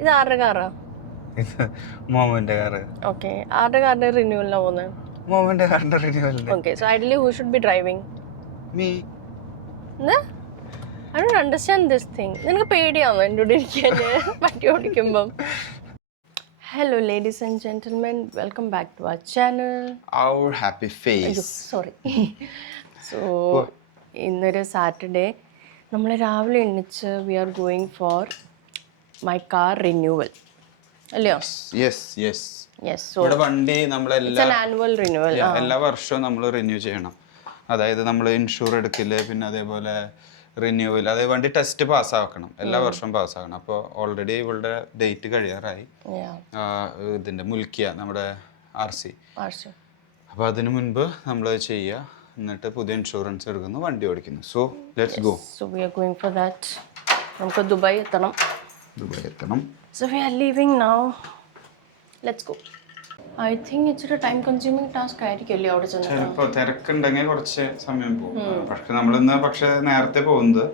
ഇത് ആരുടെ കാറാ? ഇത് മോമന്റെ കാറ്. ഓക്കെ, ആരുടെ കാറിന്റെ റിന്യൂവലിനാ പോകുന്നത്? മോമന്റെ കാറിന്റെ റിന്യൂവലിന്. Okay, so ideally who should be driving? Me. I don't understand this thing. നിനക്ക് പേടിയാണോ എൻ്റെ കൂടെ ഇരിക്കാൻ വണ്ടി ഓടിക്കുമ്പം? Hello ladies and gentlemen, welcome back to our channel. Our happy face. Sorry. So ഇന്നൊരു സാറ്റർഡേ നമ്മൾ രാവിലെ എണ്ണിച്ച് we are going for my car renewal അല്ലയോ? Yes. യെസ്. സോ ഇവിടെ വണ്ടി നമ്മളെല്ലാ ആനുവൽ റിന്യൂവൽ എല്ലാ വർഷവും നമ്മൾ റിന്യൂ ചെയ്യണം. അതായത് നമ്മൾ ഇൻഷൂർ എടുക്കില്ലേ, പിന്നെ അതേപോലെ റിന്യൂവൽ, അതായത് വണ്ടി ടെസ്റ്റ് പാസ്സാക്കണം, എല്ലാ വർഷവും പാസ്സാക്കണം. അപ്പോൾ ഓൾറെഡി ഇവളുടെ ഡേറ്റ് കഴിയാറായി. ഇതിൻ്റെ മുൽക്കിയ നമ്മുടെ RC. അപ്പോൾ അതിനു മുൻപ് നമ്മൾ ചെയ്യുക, എന്നിട്ട് പുതിയ ഇൻഷുറൻസ് എടുക്കുന്നു, വണ്ടി ഓടിക്കുന്നു. So let's go. So we are going for that. നമുക്ക് ദുബായ് എത്തണം. So we are leaving now. Let's go. I think ഇച്ചിരി ടൈം കൺസ്യൂമിങ് ടാസ്ക് ആയിരിക്കുമല്ലേ അവിടെ ചെന്നിട്ട്? ചിലപ്പോൾ തിരക്കുണ്ടെങ്കിൽ കുറച്ച് സമയം പോകും. പക്ഷെ നമ്മളിന്ന് നേരത്തെ പോകുന്നത്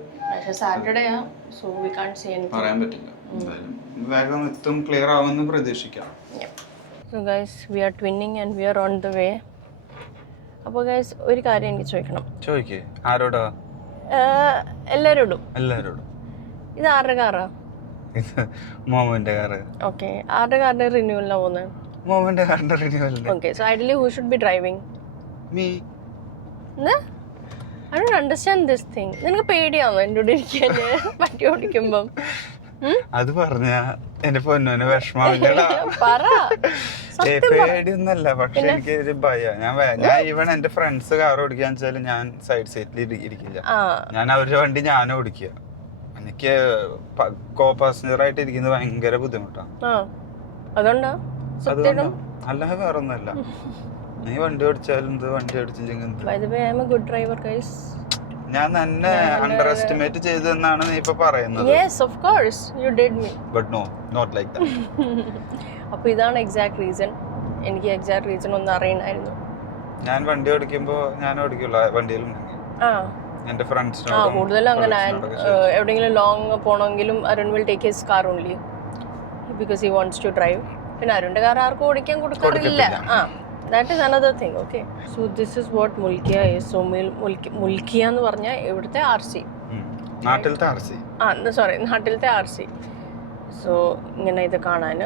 സാറ്റർഡേ ആ, so we can't say anything. പറയാൻ പറ്റില്ല. എന്തായാലും വേഗം എത്തും, ക്ലിയർ ആവുമെന്ന് പ്രതീക്ഷിക്കാം. So guys, we are twinning and we are on the way. അപ്പോൾ ഗൈസ്, ഒരു കാര്യം എനിക്ക് ചോദിക്കണം. ചോദിക്കേ. ആരോടാ? എല്ലാവരോടും. ഇത് ആരുടെ കാറാ? ഇത് മോമന്റെ കാറ്. ഓക്കെ, ആരുടെ കാറിന്റെ റിന്യൂവലിനാ പോകുന്നത്? മോമന്റെ കാറിന്റെ റിന്യൂവലിന്. Okay, so ideally who should be driving? Me. I don't understand this thing. നിനക്ക് പേടിയാണോ എൻ്റെ കൂടെ ഇരിക്കാൻ വണ്ടി ഓടിക്കുമ്പം? അത് പറഞ്ഞ എന്റെ പൊന്നോന് വിഷമാവില്ലടാ. പേടിയൊന്നല്ല, പക്ഷെ എനിക്ക് ഒരു ഭയം. ഞാൻ ഈവൻ എന്റെ ഫ്രണ്ട്സ് കാർ ഓടിക്കാന്ന് വെച്ചാല് ഞാൻ സൈഡ് സീറ്റിൽ ഇരിക്കില്ല. ഞാൻ അവരുടെ വണ്ടി ഞാനും ഓടിക്കുക. എനിക്ക് കോ പാസഞ്ചർ ആയിട്ട് ഇരിക്കുന്നത് ഭയങ്കര ബുദ്ധിമുട്ടാണ്. അതുകൊണ്ടാ? അല്ലാതെ വേറെ ഒന്നുമല്ല. നീ വണ്ടി ഓടിച്ചാലും വണ്ടി ഓടിച്ചില്ലെങ്കിൽ ഞാൻ തന്നെ അണ്ടർ എസ്റ്റിമേറ്റ് ചെയ്തെന്നാണ് നീ ഇപ്പൊ പറയുന്നത്. അപ്പൊ ഇതാണ് എക്സാക്ട് റീസൺ. എനിക്ക് എക്സാക്ട് റീസൺ ഒന്നും അറിയണമായിരുന്നു. ഞാൻ വണ്ടി ഓടിക്കുമ്പോ ഞാൻ ഓടിക്കുള്ള വണ്ടിയിലുണ്ടെങ്കിൽ എന്റെ ഫ്രണ്ട്സിനോട് കൂടുതലും അങ്ങനെ. എവിടെയെങ്കിലും ലോങ് പോകണമെങ്കിലും Arun will take his car only because he wants to drive. പിന്നെ അരുണിന്റെ കാർ ആർക്കും ഓടിക്കാൻ കൊടുക്കാറില്ല. That is another thing. Okay, so this is what Mulkiya is. So Mulkiya എന്ന് പറഞ്ഞാൽ ഇവിടുത്തെ RC, നാട്ടിലത്തെ RC. നാട്ടിലത്തെ RC. സോ ഇങ്ങനെ ഇത് കാണാൻ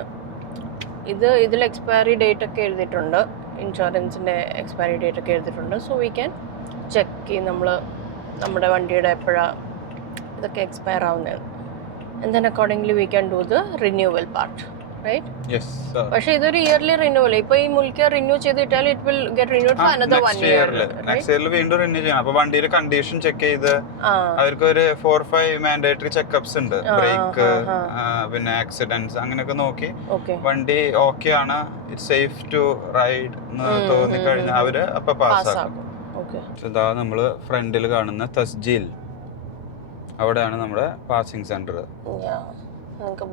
ഇതിൽ എക്സ്പയറി ഡേറ്റ് ഒക്കെ എഴുതിയിട്ടുണ്ട്, ഇൻഷുറൻസിൻ്റെ എക്സ്പയറി ഡേറ്റ് ഒക്കെ എഴുതിയിട്ടുണ്ട്. സോ വി ക്യാൻ ചെക്ക് നമ്മുടെ വണ്ടിയുടെ എപ്പോഴാണ് ഇതൊക്കെ എക്സ്പയർ ആവുന്നത്. And then accordingly we can do the renewal part. പക്ഷെ ഇതൊരു ഇയർലി റിന്യൂവൽ. ഇപ്പൊ ഈ മുൽക്കിയ റിന്യൂ ചെയ്തിട്ടാൽ it will get renewed for another 1 year. Next ഇയറിൽ വീണ്ടും റിന്യൂ ചെയ്യണം. അപ്പൊ വണ്ടിയുടെ കണ്ടീഷൻ ചെക്ക് ചെയ്ത് അവർക്ക് ഒരു 4-5 മാൻഡേറ്ററി ചെക്കപ്സ് ഉണ്ട്. ബ്രേക്ക്, പിന്നെ ആക്സിഡന്റ്സ് അങ്ങനെയൊക്കെ നോക്കി വണ്ടി ഓക്കെ ആണ്, ഇറ്റ്സ് സേഫ് ടു റൈഡ് എന്ന് തോന്നി കഴിഞ്ഞാൽ അവര് അപ്പൊ പാസ്സാക്കും. ഇതാ നമ്മള് ഫ്രണ്ടിൽ കാണുന്ന തസ്ജീൽ, അവിടെയാണ് നമ്മുടെ പാസിംഗ് സെന്റർ.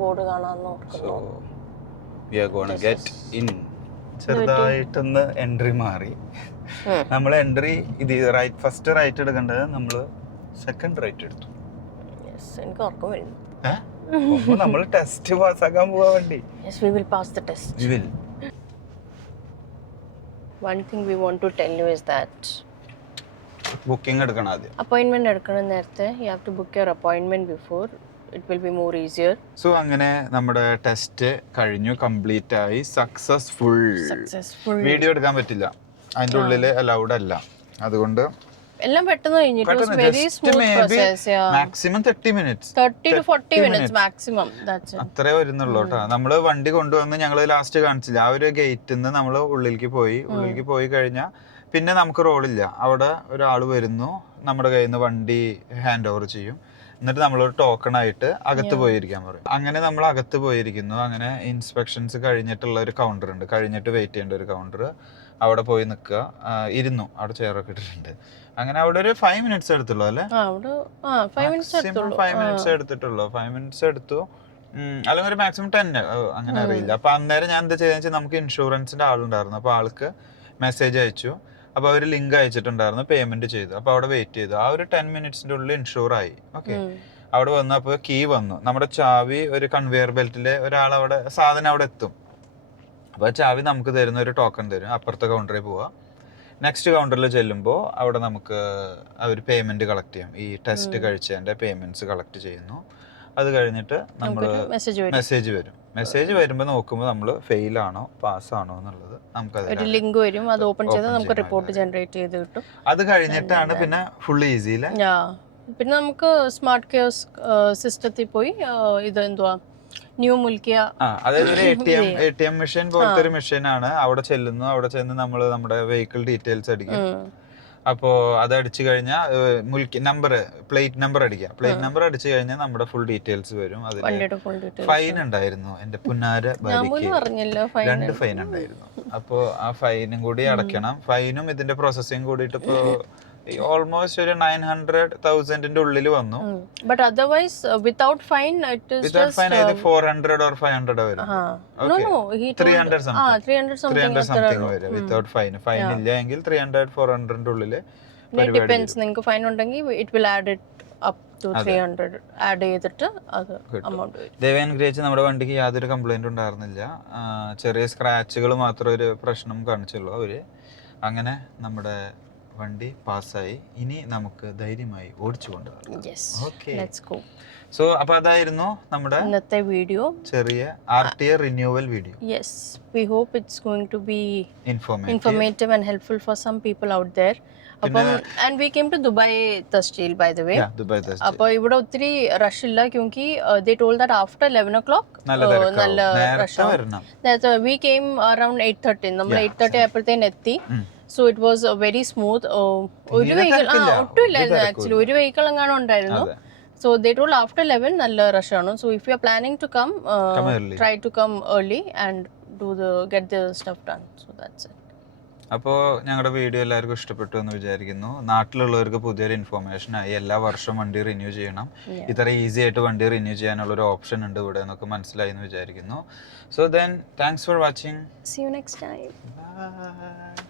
ബോർഡ് കാണാൻ we are going to get in. ചെറുതായിട്ടൊന്ന് എൻട്രി മാറി. നമ്മൾ എൻട്രി ഇത് ഫസ്റ്റ് റൈറ്റ് എടുക്കേണ്ടത്, നമ്മൾ സെക്കൻഡ് റൈറ്റ് എടുത്തു. എനിക്ക് ഉറക്കം വരുന്നു. നമ്മൾ ടെസ്റ്റ് പാസ്സാക്കാൻ പോവാ വണ്ടി. Yes, we will pass the test. We will. One thing we want to tell you is that booking എടുക്കണം ആദ്യം. അപ്പോയിന്റ്മെന്റ് എടുക്കണം നേരത്തെ. You have to book your appointment before. It will be more easier. So അങ്ങനെ നമ്മുടെ test കഴിഞ്ഞു, complete ആയി, successful. Video എടുക്കാൻ പറ്റില്ല, അതിന്റെ ഉള്ളില് അലൗഡ് അല്ല. അതുകൊണ്ട് എല്ലാം പെട്ടെന്ന് കഴിഞ്ഞു. Maximum 30 minutes, 30 to 40 minutes maximum. അത്രേ വരുന്നുള്ളൂ കേട്ടോ. നമ്മള് വണ്ടി കൊണ്ടുവന്ന് ഞങ്ങൾ ലാസ്റ്റ് കാണിച്ചില്ല, ആ ഒരു ഗേറ്റിൽ നിന്ന് നമ്മള് ഉള്ളിലേക്ക് പോയി കഴിഞ്ഞാൽ പിന്നെ നമുക്ക് റോളില്ല. അവിടെ ഒരാൾ വരുന്നു, നമ്മുടെ കയ്യിൽ നിന്ന് വണ്ടി ഹാൻഡ് ഓവർ ചെയ്യും. എന്നിട്ട് നമ്മളൊരു ടോക്കൺ ആയിട്ട് അകത്ത് പോയിരിക്കാൻ പറയും. അങ്ങനെ നമ്മൾ അകത്ത് പോയിരിക്കുന്നു. അങ്ങനെ ഇൻസ്പെക്ഷൻസ് കഴിഞ്ഞിട്ടുള്ള ഒരു കൗണ്ടർ ഉണ്ട്, കഴിഞ്ഞിട്ട് വെയിറ്റ് ചെയ്യേണ്ട ഒരു കൗണ്ടർ. അവിടെ പോയി നിൽക്കുക, ഇരുന്നു, അവിടെ ചെയറൊക്കെ ഇട്ടിട്ടുണ്ട്. അങ്ങനെ അവിടെ ഒരു 5 minutes എടുത്തുള്ളൂ അല്ലേ? 5 minutes എടുത്തിട്ടുള്ളൂ. 5 minutes എടുത്തു, അല്ലെങ്കിൽ ഒരു മാക്സിമം 10, അങ്ങനെ അറിയില്ല. അപ്പൊ അന്നേരം ഞാൻ എന്താ ചെയ്തെന്ന് വെച്ചാൽ, നമുക്ക് ഇൻഷുറൻസിന്റെ ആളുണ്ടായിരുന്നു. അപ്പൊ ആൾക്ക് മെസ്സേജ് അയച്ചു. അപ്പോൾ അവർ ലിങ്ക് അയച്ചിട്ടുണ്ടായിരുന്നു, പേയ്മെന്റ് ചെയ്തു. അപ്പോൾ അവിടെ വെയിറ്റ് ചെയ്തു. ആ ഒരു 10 minutes ഉള്ളിൽ ഇൻഷുർ ആയി. ഓക്കെ, അവിടെ വന്നു. അപ്പോൾ കീ വന്നു, നമ്മുടെ ചാവി ഒരു കൺവെയർ ബെൽറ്റിൽ ഒരാൾ അവിടെ സാധനം അവിടെ എത്തും. അപ്പോൾ ചാവി നമുക്ക് തരുന്ന ഒരു ടോക്കൺ തരും, അപ്പുറത്തെ കൗണ്ടറിൽ പോവാം. നെക്സ്റ്റ് കൗണ്ടറിൽ ചെല്ലുമ്പോൾ അവിടെ നമുക്ക് അവർ പേയ്മെൻറ്റ് കളക്ട് ചെയ്യും. ഈ ടെസ്റ്റ് കഴിച്ചതിൻ്റെ പേയ്മെൻറ്റ്സ് കളക്ട് ചെയ്യുന്നു. അത് കഴിഞ്ഞിട്ട് നമ്മൾ മെസ്സേജ് വരും. മെസ്സേജ് വരുമ്പോൾ നോക്കുമ്പോൾ നമ്മൾ ഫെയിൽ ആണോ പാസ് ആണോ എന്നുള്ളത് നമുക്ക് ലിങ്ക് വരും. അത് ഓപ്പൺ ചെയ്ത് നമുക്ക് റിപ്പോർട്ട് ജനറേറ്റ് ചെയ്ത് കിട്ടും. അത് കഴിഞ്ഞിട്ടാണ് പിന്നെ ഫുൾ ഈസി. പിന്നെ നമുക്ക് സ്മാർട്ട് കെയർ സിസ്റ്റത്തിൽ പോയി ഇത് എന്തുവാ ന്യൂ മുൽക്കിയ, അതായത് ഒരു ATM മെഷീൻ പോലത്തെ ഒരു മെഷീനാണ്. അവിടെ ചെല്ലുന്നു, അവിടെ ചെന്ന് നമ്മൾ നമ്മുടെ വെഹിക്കിൾ ഡീറ്റെയിൽസ് അടിക്കും. അപ്പോൾ അത് അടിച്ചു കഴിഞ്ഞാൽ പ്ലേറ്റ് നമ്പർ അടിക്കുക. പ്ലേറ്റ് നമ്പർ അടിച്ചു കഴിഞ്ഞാൽ നമ്മുടെ ഫുൾ ഡീറ്റെയിൽസ് വരും. അതിൽ ഫൈൻ ഉണ്ടായിരുന്നു, എന്റെ പുന്നാര ഭാര്യയ്ക്ക് 2 ഫൈൻ ഉണ്ടായിരുന്നു. അപ്പോൾ ആ ഫൈനും കൂടി അടയ്ക്കണം. ഫൈനും ഇതിന്റെ പ്രോസസ്സിങ് കൂടിയിട്ട് ഇപ്പോൾ ഓൾമോസ്റ്റ് ഒരു 900,000 ഉള്ളിൽ വന്നു. But otherwise without fine it is just 400 or 500 വരും. നോ നോ 300 സംതിങ് വരും വിതൗട്ട് ഫൈൻ. ഫൈൻ ഇല്ല എങ്കിൽ 300-400 ഉള്ളിൽ ഡിപെൻഡ്സ്. നിങ്ങൾക്ക് ഫൈൻ ഉണ്ടെങ്കിൽ it will add it up to 300 add ചെയ്തിട്ട് അത് എമൗണ്ട് വരും. ദൈവം അനുഗ്രഹിച്ച് നമ്മുടെ വണ്ടിക്ക് യാതൊരു കംപ്ലൈന്റ് ഉണ്ടായിരുന്നില്ല. ചെറിയ സ്ക്രാച്ചുകൾ മാത്രം ഒരു പ്രശ്നം കാണിച്ചുള്ളൂ അവര്. അങ്ങനെ നമ്മുടെ വണ്ടി പാസ്സായി. ഇനി നമുക്ക് ധൈര്യമായി ഓടിച്ചു കൊണ്ടുപോകാം. സോ അപ്പൊ അതായിരുന്നു നമ്മുടെ ഇന്നത്തെ വീഡിയോ, ചെറിയ RTA renewal video. Yes, we hope it's going to be informative and helpful for some people out there. അപ്പം and we came to Dubai തസ്റ്റീൽ ബൈ ദ വേ. അപ്പോൾ ഇവിടെ ഒത്തിരി റഷ് ഇല്ല, ക്യൂങ്കി they told that after 11 o'clock നല്ല rush. We came around 8:30. നമ്മൾ 8:30 ആയപ്പോഴത്തേന് എത്തി. So it was very smooth. ഒരു വെഹിക്കിൾ ഒട്ടും ഇല്ലായിരുന്നു ആക്ച്വലി, ഒരു വെഹിക്കിൾ എങ്ങാനും ഉണ്ടായിരുന്നു. സോ ദേ ടോൾഡ് ആഫ്റ്റർ 11 നല്ല റഷ് ആണ്. So if you are planning to come, try to come early and get the stuff done. So that's it. അപ്പോൾ ഞങ്ങളുടെ വീഡിയോ എല്ലാവർക്കും ഇഷ്ടപ്പെട്ടു എന്ന് വിചാരിക്കുന്നു. നാട്ടിലുള്ളവർക്ക് പുതിയൊരു ഇൻഫോർമേഷൻ ആയി. എല്ലാ വർഷവും വണ്ടി റിന്യൂ ചെയ്യണം, ഇത്ര ഈസി ആയിട്ട് വണ്ടി റിന്യൂ ചെയ്യാനുള്ള ഒരു ഓപ്ഷൻ ഉണ്ട് ഇവിടെ എന്നൊക്കെ മനസ്സിലായി എന്ന് വിചാരിക്കുന്നു. So then thanks for watching. See you next time. Bye.